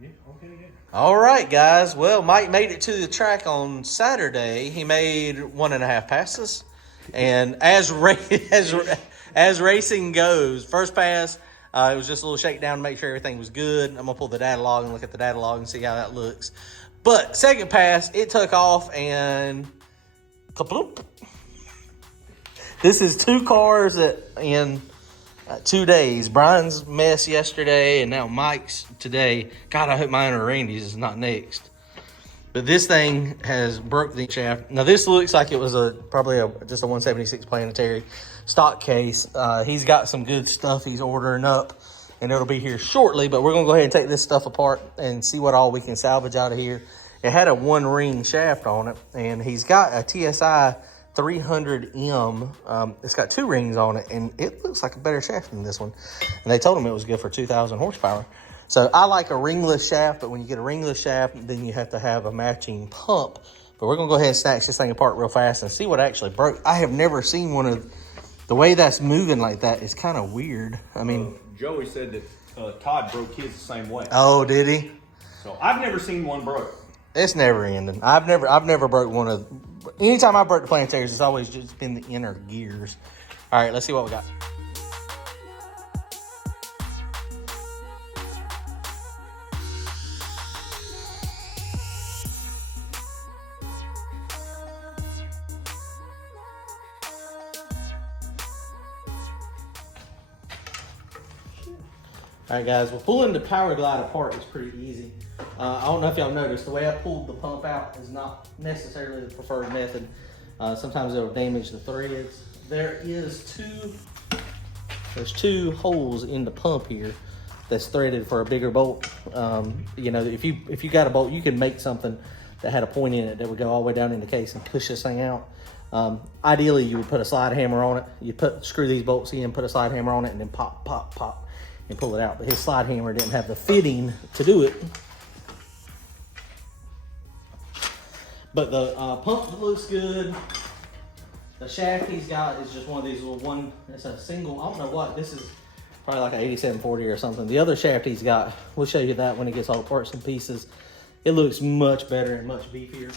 Yeah, okay, yeah. All right, guys. Well, Mike made it to the track on Saturday. He made 1.5 passes, and as racing goes, first pass, it was just a little shakedown to make sure everything was good. I'm gonna pull the data log and look at the data log and see how that looks. But second pass, it took off and kaploop. This is 2 cars in 2 days. Brian's mess yesterday, and now Mike's today. God, I hope mine or Randy's is not next. But this thing has broke the shaft. Now this looks like it was probably just a 176 planetary stock case. He's got some good stuff he's ordering up, and it'll be here shortly. But we're gonna go ahead and take this stuff apart and see what all we can salvage out of here. It had a 1-ring shaft on it, and he's got a TSI 300M. It's got 2 rings on it, and it looks like a better shaft than this one. And they told him it was good for 2,000 horsepower. So I like a ringless shaft, but when you get a ringless shaft, then you have to have a matching pump. But we're gonna go ahead and snatch this thing apart real fast and see what actually broke. I have never seen one of the way that's moving like that. Is kind of weird. I mean, Joey said that Todd broke his the same way. Oh, did he? So I've never seen one broke. It's never ending. I've never broke one of. Anytime I broke the planetaries, it's always just been the inner gears. All right, let's see what we got. All right, guys, well, pulling the Powerglide apart is pretty easy. I don't know if y'all noticed, the way I pulled the pump out is not necessarily the preferred method. Sometimes it'll damage the threads. There's 2 holes in the pump here that's threaded for a bigger bolt. You know, if you got a bolt, you can make something that had a point in it that would go all the way down in the case and push this thing out. Ideally, you would put a slide hammer on it. You'd screw these bolts in, put a slide hammer on it, and then pop, pop, pop, and pull it out. But his slide hammer didn't have the fitting to do it. But the pump looks good. The shaft he's got is just one of these little it's a single, I don't know what, this is probably like an 8740 or something. The other shaft he's got, we'll show you that when he gets all the parts and pieces. It looks much better and much beefier.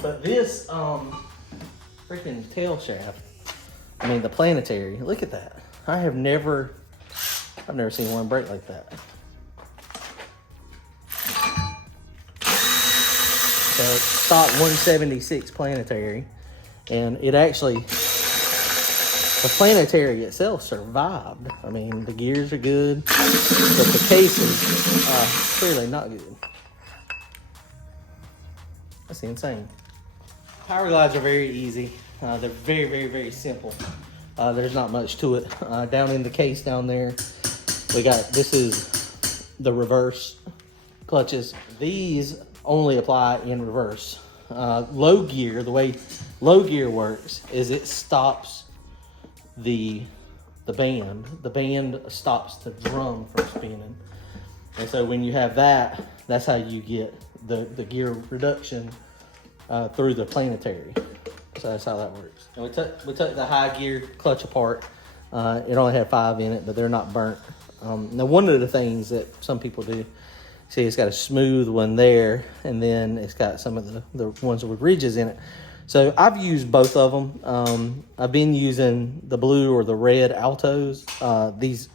But this freaking tail shaft, I mean the planetary, look at that. I've never seen one break like that. So stock 176 planetary, and it actually, the planetary itself survived. I mean, the gears are good, but the case is clearly not good. That's insane. Powerglides are very easy. They're very, very, very simple. There's not much to it. Down in the case down there, this is the reverse clutches. These only apply in reverse. Low gear, the way low gear works is it stops the band. The band stops the drum from spinning. And so when you have that, that's how you get the gear reduction through the planetary. So that's how that works. And we took the high gear clutch apart. It only had 5 in it, but they're not burnt. Now, one of the things that some people do, see, it's got a smooth one there, and then it's got some of the ones with ridges in it. So I've used both of them. I've been using the blue or the red Altos. This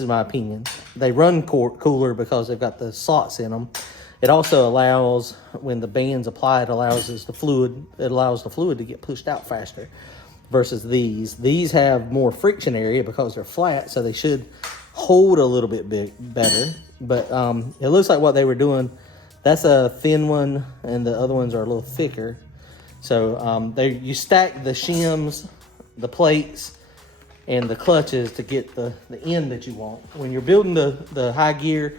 is my opinion. They run cooler because they've got the slots in them. It also allows, when the band's applied, it allows the fluid to get pushed out faster versus these. These have more friction area because they're flat, so they should hold a little bit better. But it looks like what they were doing, that's a thin one, and the other ones are a little thicker. So you stack the shims, the plates, and the clutches to get the end that you want. When you're building the high gear,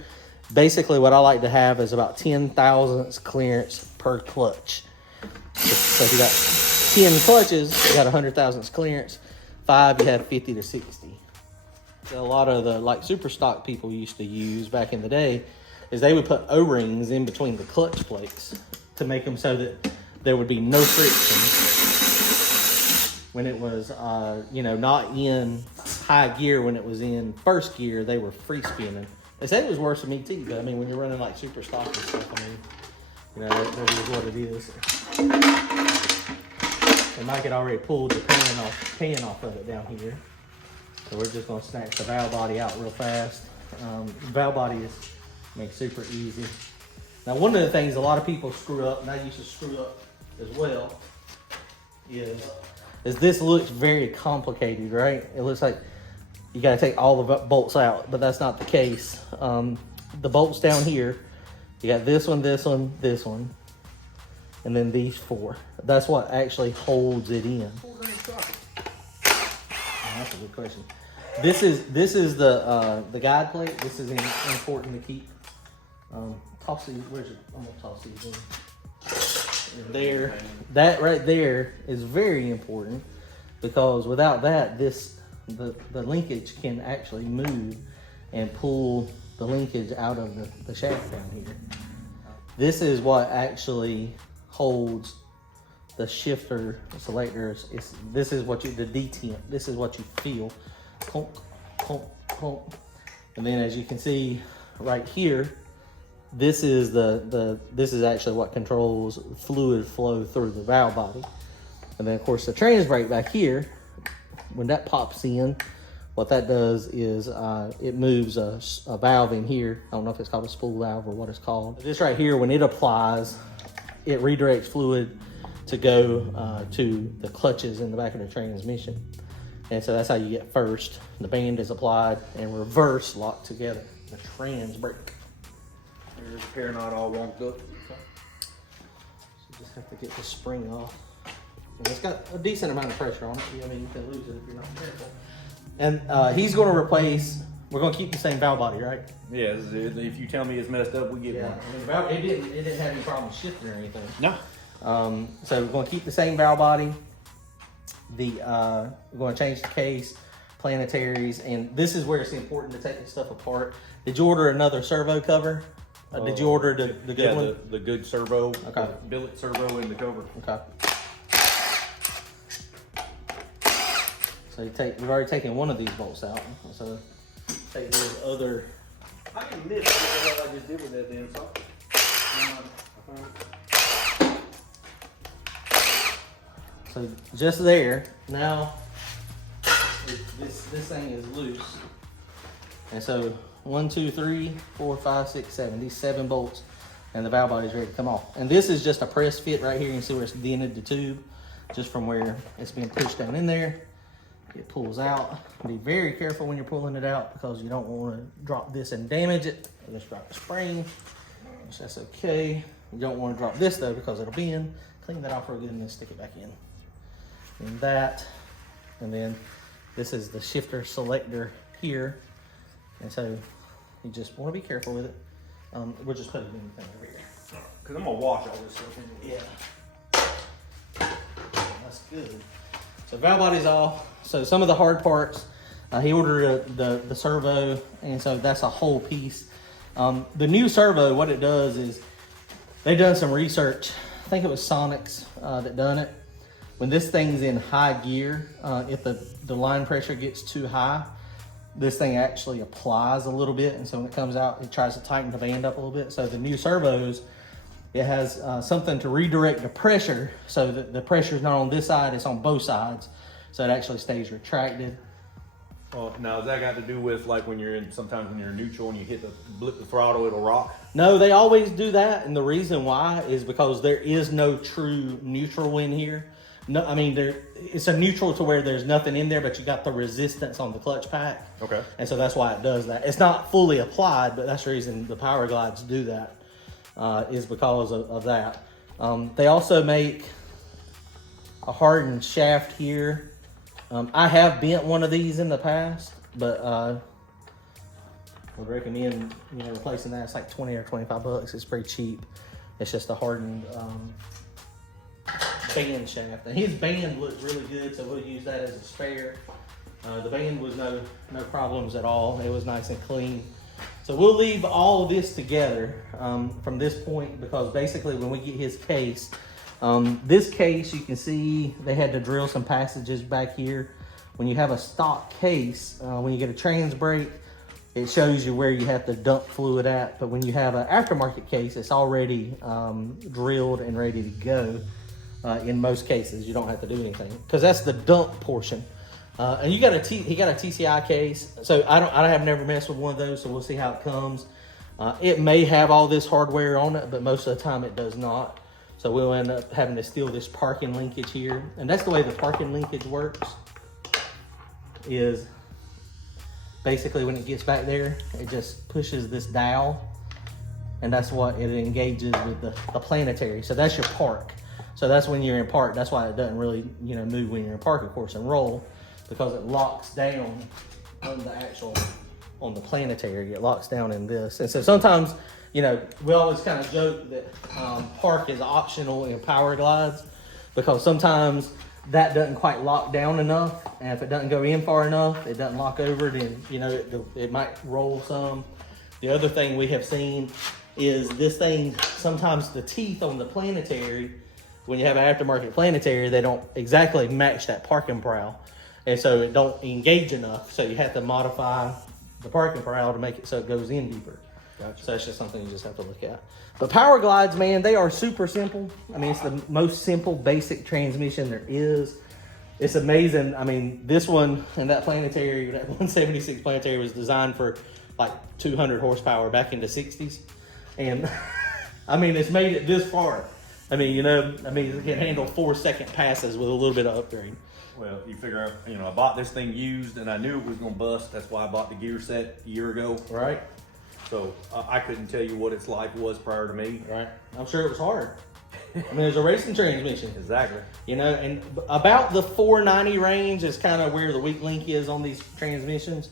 basically what I like to have is about 10 thousandths clearance per clutch. So if you got 10 clutches, you got 100 thousandths clearance. 5, you have 50 to 60. So a lot of the super stock people used to use back in the day is they would put O-rings in between the clutch plates to make them so that there would be no friction when it was, not in high gear. When it was in first gear, they were free spinning. They said it was worse for me too, but I mean, when you're running like super stock and stuff, I mean, you know, that is what it is. It might get already pulled the pan off of it down here. So we're just gonna snatch the valve body out real fast. Valve body is, I mean, super easy. Now, one of the things a lot of people screw up, and I used to screw up as well, is this looks very complicated, right? It looks like you gotta take all the bolts out, but that's not the case. The bolts down here, you got this one, this one, this one, and then these 4. That's what actually holds it in. Oh, that's a good question. This is the guide plate. This is important to keep. Toss these. Where's your? I'm gonna toss these in. There, that right there is very important, because without that, the linkage can actually move and pull the linkage out of the shaft down here. This is what actually holds the shifter selectors. This is what the detent. This is what you feel. Clunk, clunk, clunk. And then, as you can see right here, this is this is actually what controls fluid flow through the valve body. And then, of course, the trans brake back here, when that pops in, what that does is it moves a valve in here. I don't know if it's called a spool valve or what it's called. This right here, when it applies, it redirects fluid to go to the clutches in the back of the transmission. And so that's how you get first. The band is applied and reverse locked together. The trans brake. There's a pair knot all wonked up. So just have to get the spring off. And it's got a decent amount of pressure on it. I mean, you can lose it if you're not careful. And he's going to replace. We're going to keep the same valve body, right? Yeah. If you tell me it's messed up, we get one. I mean, valve, it didn't have any problem shifting or anything. No. So we're going to keep the same valve body. We're going to change the case, planetaries, and this is where it's important to take this stuff apart. Did you order another servo cover? Did you order the good one? The good servo. Okay. Billet servo in the cover. Okay. So we've already taken one of these bolts out. So take those other. I can miss what I just did with that then. So just there. Now this thing is loose, and so 1, 2, 3, 4, 5, 6, 7. These 7 bolts, and the valve body is ready to come off. And this is just a press fit right here. You can see where it's dented the tube, just from where it's being pushed down in there. It pulls out. Be very careful when you're pulling it out, because you don't want to drop this and damage it. Or just drop the spring, which that's okay. You don't want to drop this though, because it'll bend. Clean that off real good and then stick it back in. And that, and then this is the shifter selector here. And so you just want to be careful with it. We'll just put it in the thing over here. Because I'm going to wash all this stuff anyway. Yeah. That's good. So valve body's off. So some of the hard parts, he ordered the servo, and so that's a whole piece. The new servo, what it does is, they've done some research. I think it was Sonics that done it. When this thing's in high gear, if the line pressure gets too high, this thing actually applies a little bit, and so when it comes out, it tries to tighten the band up a little bit. So the new servos, it has something to redirect the pressure, so that the pressure is not on this side, it's on both sides, so it actually stays retracted. Well, now, has that got to do with, like, sometimes when you're in neutral and you hit the throttle, it'll rock? No, they always do that, and the reason why is because there is no true neutral in here. No, I mean, it's a neutral to where there's nothing in there, but you got the resistance on the clutch pack. Okay. And so that's why it does that. It's not fully applied, but that's the reason the Powerglides do that, is because of that. They also make a hardened shaft here. I have bent one of these in the past, but I would recommend replacing that. It's like 20 or 25 bucks. It's pretty cheap. It's just a hardened band shaft, and his band looks really good, so we'll use that as a spare. The band was no problems at all. It was nice and clean. So we'll leave all this together from this point, because basically when we get his case, this case, you can see they had to drill some passages back here. When you have a stock case, when you get a trans brake it shows you where you have to dump fluid at. But when you have an aftermarket case, it's already drilled and ready to go. In most cases, you don't have to do anything because that's the dump portion. And he got a TCI case, so I have never messed with one of those, so we'll see how it comes. It may have all this hardware on it, but most of the time it does not. So we'll end up having to steal this parking linkage here, and that's the way the parking linkage works. Is basically when it gets back there, it just pushes this dowel, and that's what it engages with the planetary. So that's your park. So that's when you're in park. That's why it doesn't really, move when you're in park, of course, and roll, because it locks down on the planetary. It locks down in this. And so sometimes, we always kind of joke that park is optional in Powerglides, because sometimes that doesn't quite lock down enough, and if it doesn't go in far enough, it doesn't lock over, then it might roll some. The other thing we have seen is this thing, sometimes the teeth on the planetary, when you have an aftermarket planetary, they don't exactly match that parking prowl, and so it don't engage enough, so you have to modify the parking prowl to make it so it goes in deeper. Gotcha. So that's just something you just have to look at. But Powerglides, man, they are super simple. I mean, it's the most simple, basic transmission there is. It's amazing. I mean, this one and that planetary, that 176 planetary was designed for like 200 horsepower back in the 60s. And I mean, it's made it this far. I mean, it can handle 4-second passes with a little bit of upgrade. Well, you figure out, I bought this thing used and I knew it was going to bust. That's why I bought the gear set a year ago. Right. So I couldn't tell you what its life was prior to me. Right. I'm sure it was hard. I mean, there's a racing transmission. Exactly. And about the 490 range is kind of where the weak link is on these transmissions.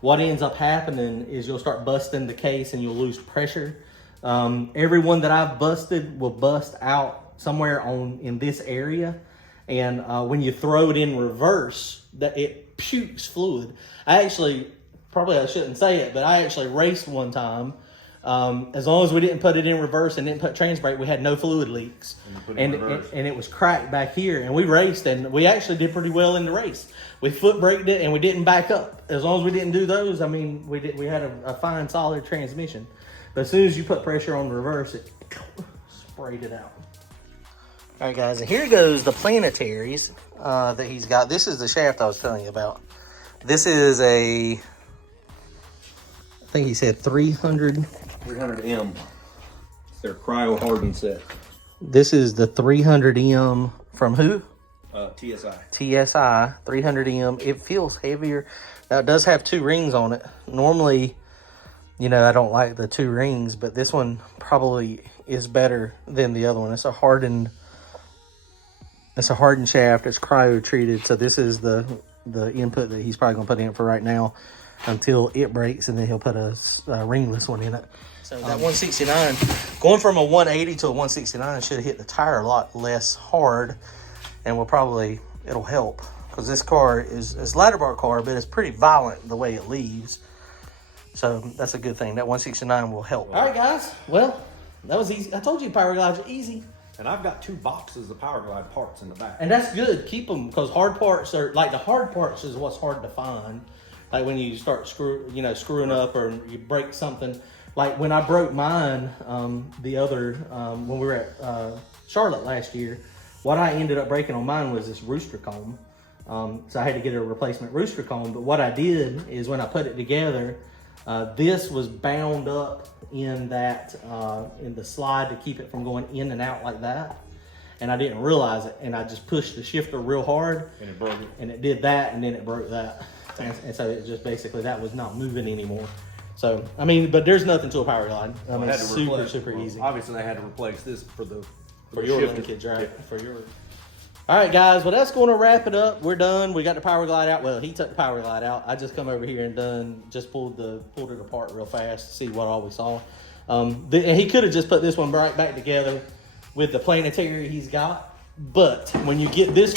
What ends up happening is you'll start busting the case and you'll lose pressure. Every one that I've busted will bust out somewhere in this area. And when you throw it in reverse, that it pukes fluid. I shouldn't say it, but I actually raced one time. As long as we didn't put it in reverse and didn't put trans brake, we had no fluid leaks. And it was cracked back here. And we raced, and we actually did pretty well in the race. We foot braked it, and we didn't back up. As long as we didn't do those, I mean, we had a fine, solid transmission. But as soon as you put pressure on the reverse, it sprayed it out. All right, guys, and here goes the planetaries that he's got. This is the shaft I was telling you about. This is I think he said 300. 300M. It's their cryo hardened set. This is the 300M from who? TSI. TSI 300M. It feels heavier. Now it does have 2 rings on it. Normally, I don't like the 2 rings, but this one probably is better than the other one. It's a hardened shaft. It's cryo treated. So this is the input that he's probably gonna put in for right now until it breaks, and then he'll put a ringless one in it. So that 169, going from a 180 to a 169 should hit the tire a lot less hard, and it'll help, because this car is a ladder bar car, but it's pretty violent the way it leaves. So that's a good thing. That 169 will help. All right, guys. Well, that was easy. I told you Powerglides are easy. And I've got 2 boxes of Powerglide parts in the back. And that's good. Keep them, because hard parts are, like, the hard parts is what's hard to find. Like when you start screwing up or you break something. Like when I broke mine, when we were at Charlotte last year, what I ended up breaking on mine was this rooster comb. So I had to get a replacement rooster comb. But what I did is when I put it together, this was bound up in the slide to keep it from going in and out like that. And I didn't realize it. And I just pushed the shifter real hard. And it broke it. And it did that, and then it broke that. And so it just basically, that was not moving anymore. So, I mean, but there's nothing to a Powerglide. I mean, it's super easy. Obviously, they had to replace this for your linkage, right? Yeah. For yours. All right, guys. Well, that's going to wrap it up. We're done. We got the Powerglide out. Well, he took the Powerglide out. I just come over here and just pulled it apart real fast to see what all we saw. And he could have just put this one right back together with the planetary he's got. But when you get this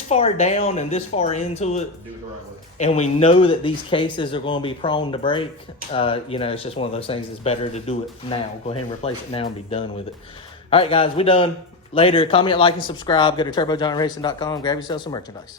far down and this far into it, do it the right way. And we know that these cases are going to be prone to break, it's just one of those things that's better to do it now. Go ahead and replace it now and be done with it. All right, guys, we're done. Later, comment, like, and subscribe. Go to turbogiantracing.com. Grab yourself some merchandise.